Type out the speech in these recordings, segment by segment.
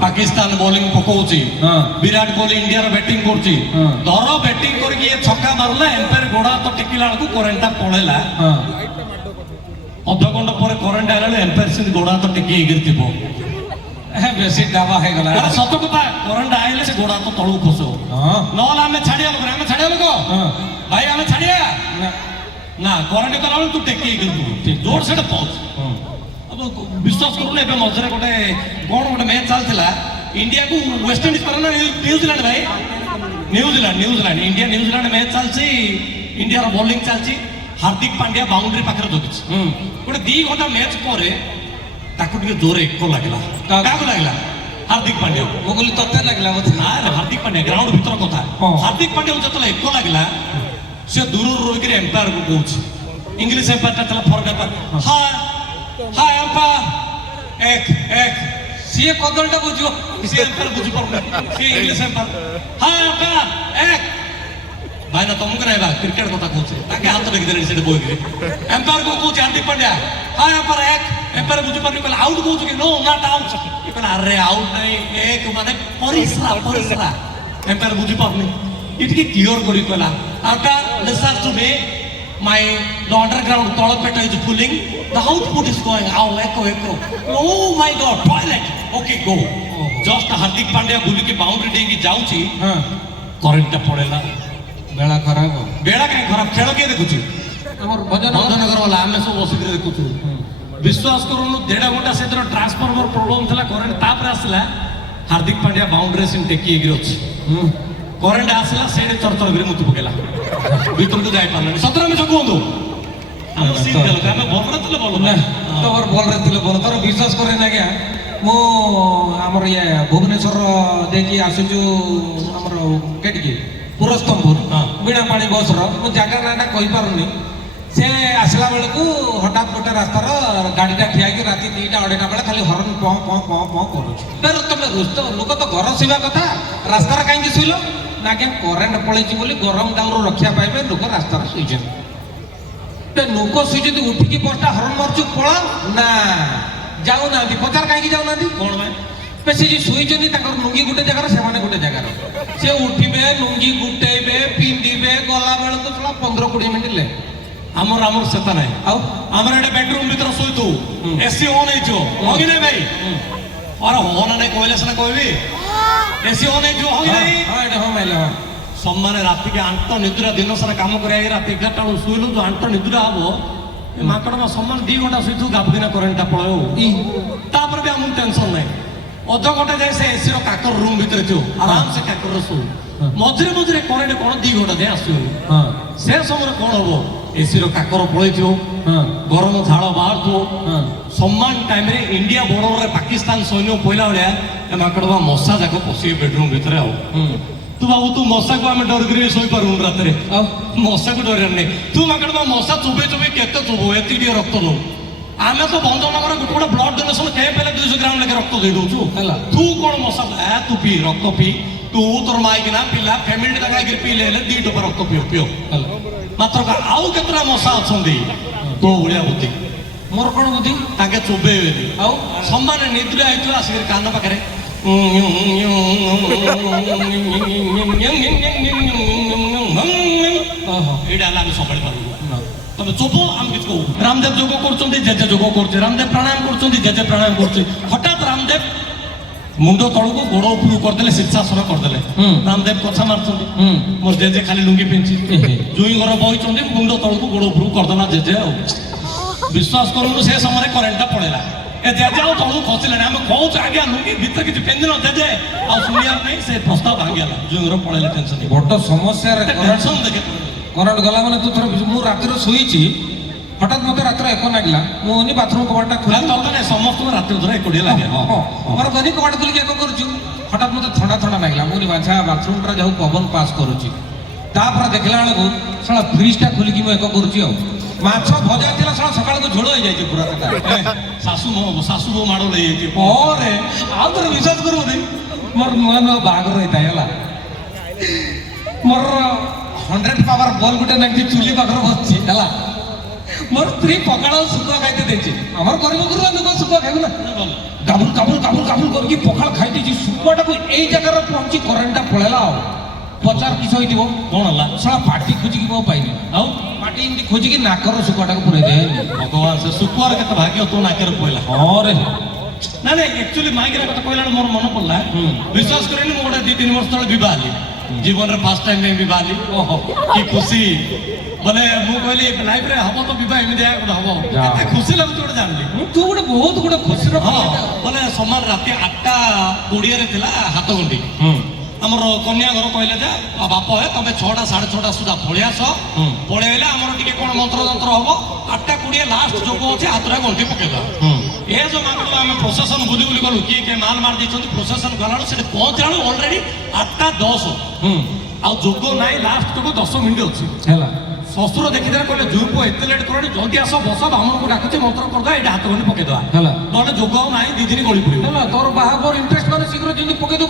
Pakistan bowling পকাউছি, Virat Kohli ইন্ডিয়ার batting করছি, ধর ব্যাটিং করিকি ছক্কা মারলা এম্পায়ার গোড় হাତ ଟେକିଲା ବେଳକୁ କରେଣ୍ଟଟା ପଳେଇଲା। ଅଧଘଣ୍ଟା ପରେ କରେଣ୍ଟ ଆଇଲା ବେଳେ ଏମ୍ପାୟାର ସେମିତି ଗୋଡ ହାତ ଟେକି ହେଇକିରି ଥିବ। ବେଶୀ ଡାବା ହେଇଗଲା। ସତ କଥା, କରେଣ୍ଟ ଆଇଲେ ସେ ଗୋଡ ହାତ ତଳକୁ ଖସିବ, ନହେଲେ ଆମେ ଛାଡିବା ଲୋକ, ଆମେ ଛାଡିବା ଲୋକ ଭାଇ, ଆମେ ଛାଡିବା ନା। କରେଣ୍ଟ କଲା ବେଳକୁ ତୁ ଟେକି ହେଇକିରି ଥିବୁ, ଜୋର ସେଟା ପହଞ୍ଚ। ବିଶ୍ୱାସ କରୁନି, ଏବେ ମଝିରେ ଗୋଟେ କଣ ଗୋଟେ ମ୍ୟାଚ୍ ଚାଲିଥିଲା, ଇଣ୍ଡିଆକୁ ୱେଷ୍ଟଇଣ୍ଡିଜ କରେ ନା ନ୍ୟୁଜିଲାଣ୍ଡ ଭାଇ, ନ୍ୟୁଜିଲାଣ୍ଡ ଇଣ୍ଡିଆ ନ୍ୟୁଜିଲାଣ୍ଡ ମ୍ୟାଚ୍ ଚାଲିଛି, ଇଣ୍ଡିଆର ବୋଲିଂ ଚାଲିଛି, ହାର୍ଦ୍ଦିକ ପାଣ୍ଡିଆ ବାଉଣ୍ଡ୍ରି ପାଖରେ ଜଗିଛି। ଗୋଟେ 2 ଘଣ୍ଟା ମ୍ୟାଚ୍ ପରେ ତାକୁ ଟିକେ ଜୋରେ ଏକ ଲାଗିଲା। କାହାକୁ ଲାଗିଲା? ହାର୍ଦ୍ଦିକ ପାଣ୍ଡିଆ। ମୁଁ କହିଲି ତତେ ଲାଗିଲା ବୋଧେ? ନା, ହାର୍ଦ୍ଦିକ ପାଣ୍ଡିଆ ଗ୍ରାଉଣ୍ଡ ଭିତର କଥା। ହାର୍ଦ୍ଦିକ ପାଣ୍ଡିଆ ଯେତେବେଳେ ଏକ ଲାଗିଲା, ସେ ଦୂରରୁ ରହିକିରି ଏମ୍ପାୟାରକୁ କହୁଛି, ଇଂଲିଶ ଏମ୍ପାୟାରଟା ଥିଲା, ଫରେନ୍ ଏମ୍ପାୟାର, ହାଏ ଏମ୍ପାୟାର ଏକ। ସିଏ କଦଳଟା ବୁଝିବ, ସିଏ ଏମ୍ପାୟାର ବୁଝିପାରୁନି, ସିଏ ଇଂଲିଶ ଏମ୍ପାୟାର, ହାଏ ଏମ୍ପାୟାର ଏକ। ଭାଇନା ତମକୁ ନାଇଁ ବା କ୍ରିକେଟ କଥା କହୁଛି, ତାକେ ହାତ ଦେଖିଦେଲେଣି ସେଠି ବହିକିରି। ଏମ୍ପାୟାରକୁ କହୁଛି ହାର୍ଦ୍ଦିକ ପାଣ୍ଡିଆ, ହାଏ ଏମ୍ପାୟାର ଏକ। ଏମ୍ପାୟାର ବୁଝିପାରୁନି, କହିଲା ଆଉଟ୍ କହୁଛୁ କି? No not out. କହିଲା ଆରେ ଆଉଟ୍ ନାହିଁ, ଏକ ମାନେ ପରିସ୍ରା। ଏମ୍ପାୟାର ବୁଝିପାରୁନି, ଏ ଟିକେ କ୍ଲିୟର କରି କହିଲା, ଏମ୍ପାୟାର ଲିସନ୍ ଟୁ ମି, the underground tolapeta is pulling, the output is going out, echo. Oh my god, toilet. Okay, go. Just Hardik Pandya बुलिकी बाउंड्री देकी जाऊँची, करेंट पड़ेला। बेला खराब, बेला कहीं खराब, खेल के देखुची, भंजनगर वाला आमे सब बसिक देखुचु। विश्वास करूनु 1.5 घंटा से ट्रांसफॉर्मर प्रॉब्लम थला, करेंट तापर आसला, हार्दिक पांड्या बाउंड्री सिम टेकी एगिरो अछि। करेंट आसला सेडे चरचर गिरी मुतु पकेला, भीतर को जाय पारला। सतरा में जगोंदो हम सीन देल का, हम बॉल रतले बॉल ना, तोर बॉल रतले बॉल तोर विश्वास करे ना क्या? मो हमर ये भुवनेश्वर देखि आसुचु, हमर केटकी पुरस्तंभुर बिना पानी बस रो, मो जागा नाटा कहि पारुनी। से आसला बेल को हठात गोटे रास्तार गाड़ीटा ठिया कि राति 2टा 2:30 बेला खाली हॉर्न पॉ करूछ। फिर तुम लोक तो घर शिवा कथा, रास्तार कहीं शुइल ना क्या? करेंट पड़े बोली गरम दाउर रक्षा पाइबे लोक रास्तार शुइछन। लोक शुइछन उठिकी 5टा हॉर्न मारछु, पळा ना जाऊ ना, पचार कहीं जाऊ ना कोन भाई से शुईचन लुंगी गोटे जगार से गोटे जगार, से उठे लुंगी गुटेबे पिंधे गला बेल तो 15-20 मिनिट ले। आमर सेता नाही, आमर एटा बेडरूम भीतर सोइतु, एसी ऑन हेचो होगी नै भाई? अरे हो ना नै कहले सना कहबी, एसी ऑन हेचो होगी नै? हां एटा हो माइला सम्मान राति के आंट निद्रा दिन सारा काम करे, राति 11टा बेलु सोइलु जो आंट निद्रा हबो, ए माकड़ मा सम्मान 2 घंटा सोइतु, गाबदिना करेंटटा पळयो तापर भी हम टेंशन नै। अध घंटा जाए से एसी रो काकर रूम भीतर थियो, आराम से काकर सो, मझरे करेंट कोन 2 घंटा जाए आसु, से समय कोन हबो? एसी रो काकर पळैथियो, गरम झाड़ बाहर थो, सम्मान टाइम रे इंडिया बॉर्डर रे पाकिस्तान सैन्य पहिला बेलिया ए माकड़वा मशा जाको पसी बेडरूम भीतर आओ। तू बाबू तू मशा को आमे डर गिरी सोई पारुन रात रे, मशा को डर नै। तू माकड़वा मशा चुबे केते चुबो, एति डी रक्त नो। आमे तो भंजनगर गोटे ब्लड डोनेशन कैंप हेले 200 ग्राम लेके रक्त दे दउछु। तू कोन मशा तू पी रक्त पी, तू तोर माइकिना पिला फैमिली लगा के पी ले 2 टोपा रक्त पियो मात्र का आउ केतरा मशा अछंदी तो ओळिया बुद्धि मोर कोन बुद्धि ताके चोबे आउ सम्मान निद्रा आइतो आसिर कान पाखरे एडा लागे संभाळी पारु तमे चोबो हम किछ को। रामदेव जोग करछन्ती, जेजे जोग करछे, रामदेव प्राणायाम करछन्ती, जेजे प्राणायाम करछे। हठात रामदेव मुंडो तळको गोड़ उपरू करदेले, शीर्षासन करदेले। रामदेव कथा मारछन्ती, मोर जेजे खाली लुंगी पिंची, जुई घर बहिछन्ती, मुंडो तळको गोड़ उपरू करदेला जेजे। विश्वास करूनु से समय करेंटटा पळेला, ए जेजे आउ तळको खसिलेनी। हम कहूछ आज्ञा लुंगी भीतर किछ पेंदिनो जेजे आ सुनिया नै, से प्रस्ताव भांगियाला, जुई घर पळेले। टेंशन बड समस्या रे टेंशन देखे करंट गला माने तू थोड़ा मु रातिर सोईची, हठात मते रातिर एको लागला, मु ओनी बाथरूम कबाटा खोला तो नै समस्त रातिर धरे कोडिया लागे। मोर गनी कबाट खोली एको करछु, हठात मते ठंडा लागला, मु बाछा बाथरूम रा जाऊ पवन पास करूची। तापर देखला बेलको साला फ्रिज टा खोली कि मु एको करछु। आ माछ भजा थिला साला सकाळ को झोळ होई जायछि पूरा कथा। सासू मो माडो लई जायछि ओरे आ तोर विश्वास करू नै मोर मन बागर रहता हैला। मोर 100 पावर बॉल गुटे नाकि चुली पाखर बसछि हैला। मोर स्त्री पकाळ सुका खाइते देछि, हमर गरीब गुरु लोक सुका खाइबो ना, गाबुल गाबुल गाबुल गाबुल करके पखाळ खाइते छि। ଶୁଖୁଆଟାକୁ ଏଇ ଜାଗାରେ ପହଞ୍ଚି କରେଣ୍ଟଟା ପଳେଇଲା ଆଉ ପଚାର କିସ ହେଇଥିବ କଣ ହେଲା ଶଳା ପାଟି ଖୋଜିକି ମୁଁ ପାଇଲି ଆଉ ପାଟି ଏମିତି ଖୋଜିକି ନାକର ଶୁଖୁଆଟାକୁ ପୁରେଇ ଦେଲି ଭଗବାନ ସେ ଶୁଖୁଆର କେତେ ଭାଗ୍ୟ ତୋ ନାକରେ ପଇଲା ହଁ ରେ ନା ନାଇଁ ଆକ୍ଚୁଆଲି ମାଇକିନା କଥା କହିଲା ମୋର ମନେ ପଡିଲା ବିଶ୍ୱାସ କରିନି ମୁଁ ଗୋଟେ 2-3 ବର୍ଷ ତଳେ ବିବାହ ହେଲି ଜୀବନରେ ଫାର୍ଷ୍ଟ ଟାଇମ୍ ପାଇଁ ବିବାହ ହେଲି ଓହୋ କି ଖୁସି ବୋଲେ ମୁଁ କହିଲି ଲାଇଫରେ ହବ ତ ବିବାହ ଏମିତି ଗୋଟେ ହବ କେତେ ଖୁସି ଲାଗୁଛି ଗୋଟେ ଜାଣିଲି ତୁ ଗୋଟେ ବହୁତ ଗୋଟେ ଖୁସିର ହଁ ବୋଲେ ସମାନ ରାତି 8:20ରେ ଥିଲା ହାତ ଗଣ୍ଡି ଆମର କନ୍ୟା ଘର କହିଲେ ଯେ ବାପ ହେ ତମେ 6ଟା 6:30 ସୁଦ୍ଧା ପଳେଇ ଆସ ପଳେଇଲେ ଆମର ଟିକେ କଣ ମନ୍ତ୍ର ଯନ୍ତ୍ର ହବ 8:20 ଲାଷ୍ଟ ଯୋଗ ଅଛି ହାତରେ ଗଣ୍ଠି ପକେଇଦବା ଏ ଯୋଉ ମାଙ୍କଡ ଆମେ ପ୍ରଶାସନ ବୁଲି ବୁଲି ଗଲୁ କିଏ ମାଲ ମାରି ଦେଇଛନ୍ତି ପ୍ରଶାସନ ଗଲାବେଳୁ ସେଠି ପହଞ୍ଚିଲା ବେଳୁ ଅଲରେଡି 8:10 ଆଉ ଯୋଗ ନାହିଁ ଲାଷ୍ଟ ଯୋଗ 10 ମିନିଟ୍ ଅଛି ହେଲା ଶ୍ୱଶୁର ଦେଖିଦେଲେ କହିଲେ ଝୁଅ ପୁଅ ଏତେ ଲେଟ୍ କଲାଣି ଜଲ୍ଦି ଆସ ବସ ବାମଣକୁ ଡାକୁଛି ମନ୍ତ୍ର କରିଦେବା ଏଇଟା ହାତ ଗଣ୍ଠି ପକେଇଦବା ହେଲା ନହେଲେ ଯୋଗ ଆଉ ନାହିଁ 2 ଦିନ ଗଳି ପଡିବ ହେଲା ତୋର ବାହାଘର ଇଣ୍ଟରେଷ୍ଟ ମାନେ ଶୀଘ୍ର ଯେମିତି ପକେଇ ଦଉ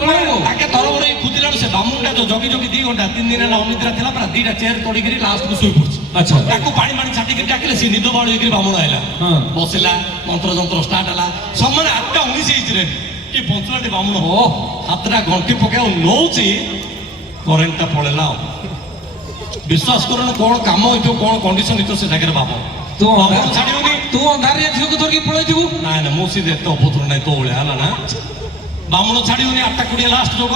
ତାକେ ତରବର ଖୁଦିଲାରୁ ସେ ବାମୁଣଟା ଯୋଉ ଜଗି ଜଗି 2 ଘଣ୍ଟା 3 ଦିନ ହେଲା ଅନିଦ୍ରା ଥିଲା ପୁରା 2ଟା ଚେୟାର ତୋଡ଼ିକିରି ଲାଷ୍ଟକୁ ଶୋଇ ପଡୁଛି ଆଚ୍ଛା ତାକୁ ପାଣି ମାଣି ଛାଟିକିରି ଡାକିଲେ ସେ ନିଦ ବାଳୁ ହେଇକିରି ବାମୁଣ ଆଇଲା ବସିଲା ମନ୍ତ୍ର ଯନ୍ତ୍ର ଷ୍ଟାର୍ଟ ହେଲା ସମାନେ 8:19 ହେଇଛି କି ପଞ୍ଚୁଆଟି ବାମୁଣ ହାତଟା ଗଣ୍ଠି ପକେଇ ନଉଛି କରେଣ୍ଟଟା ପଳେଇଲା ଆଉ ବିଶ୍ୱାସ କରୁନୁ କଣ କାମ ହେଇଥିବ କଣ କଣ୍ଡିସନ ହେଇଥିବ ସେ ଜାଗାରେ ଭାବ ତୁ ଛାଡ଼ିବନି ତୁ ଅନ୍ଧାରିଆ ଝିଅକୁ ଧରିକି ପଳେଇଥିବୁ ନାଇଁ ନା ମୁଁ ସିଏ ଏତେ ଅଭଦ୍ର ନାହିଁ ତୋ ଭଳିଆ ହେଲା ନା ବାମୁଣ ଛାଡ଼ିବନି 8:20 ଲାଷ୍ଟ ଯୋଗ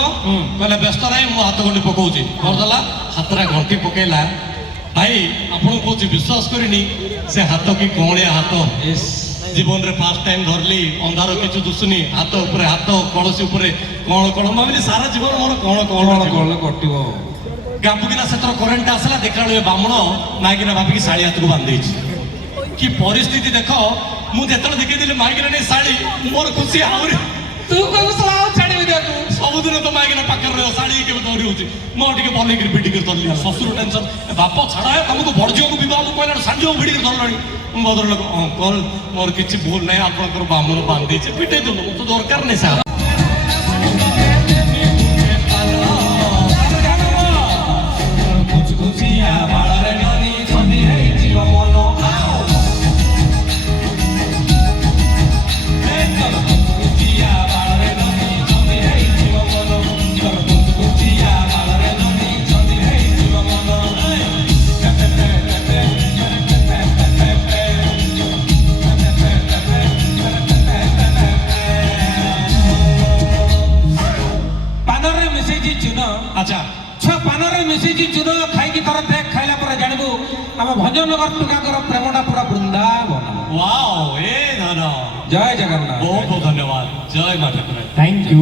କହିଲେ ବ୍ୟସ୍ତ ନାହିଁ ମୁଁ ହାତ ଗଣ୍ଠି ପକଉଛି କରିଦେଲା ହାତଟା ଗଣ୍ଠି ପକେଇଲା ଭାଇ ଆପଣଙ୍କୁ କହୁଛି ବିଶ୍ୱାସ କରିନି ସେ ହାତ କି କଅଁଳିଆ ହାତ ଜୀବନରେ ଫାର୍ଷ୍ଟ ଟାଇମ୍ ଧରିଲି ଅନ୍ଧାର କିଛି ଦୁଶୁନି ହାତ ଉପରେ ହାତ କଳସୀ ଉପରେ କଣ କଣ ଭାବିଲି ସାରା ଜୀବନ ମୋର କଣ କଣ କଟିବ ଗାବୁକିନା ସେଥିର କରେଣ୍ଟ ଆସିଲା ଦେଖିଲା ବେଳୁ ବାମୁଣ ମାଇକିନା ଭାବିକି ଶାଳି ହାତକୁ ବାନ୍ଧି ଦେଇଛି କି ପରିସ୍ଥିତି ଦେଖ ମୁଁ ଯେତେବେଳେ ଦେଖେଇଥିଲି ମାଇକିନା ନେଇ ଶାଳି ମୋର ଖୁସି ଆହୁରି ତୁ ଛାଡ଼ିବି ତାକୁ ସବୁଦିନ ତ ମାଇକିନା ପାଖରେ ରହିବ ଶାଳି କେବେ ଧରି ହଉଛି ମୁଁ ଟିକେ ଭଲେଇକିରି ଭିଡ଼ିକିରି ଧରିଲି ଶ୍ୱଶୁର ଟେନସନ ବାପ ଛାଡ଼ ତମକୁ ବଡ଼ ଝିଅକୁ ବିବାହ କହିଲାରୁ ସାନ ଝିଅକୁ ଭିଡ଼ିକିରି ଧରିଲାଣି ମୁଁ ଭଦ୍ରଲୋକ ଅଙ୍କଲ ମୋର କିଛି ଭୁଲ ନାହିଁ ଆପଣଙ୍କର ବାମୁଣ ବାନ୍ଧି ଦେଇଛି ପିଟେଇ ଦିଅନ୍ତୁ ମୁଁ ତ ଦରକାର ନାହିଁ ସାର୍ ଆଚ୍ଛା ଛୁଆ ପାନରେ ମିଶେଇଛି ଚୁନ ଖାଇକି ଥର ଦେଖ ଖାଇଲା ପରେ ଜାଣିବୁ ଆମ ଭଞ୍ଜନଗର ଟୁକାଙ୍କର ପ୍ରେମଟା ପୁରା ବୃନ୍ଦାବନ ୱାଓ ଏ ଧନ ଜୟ ଜଗନ୍ନାଥ ବହୁତ ବହୁତ ଧନ୍ୟବାଦ ଜୟ ମା ଠାକୁର Thank you.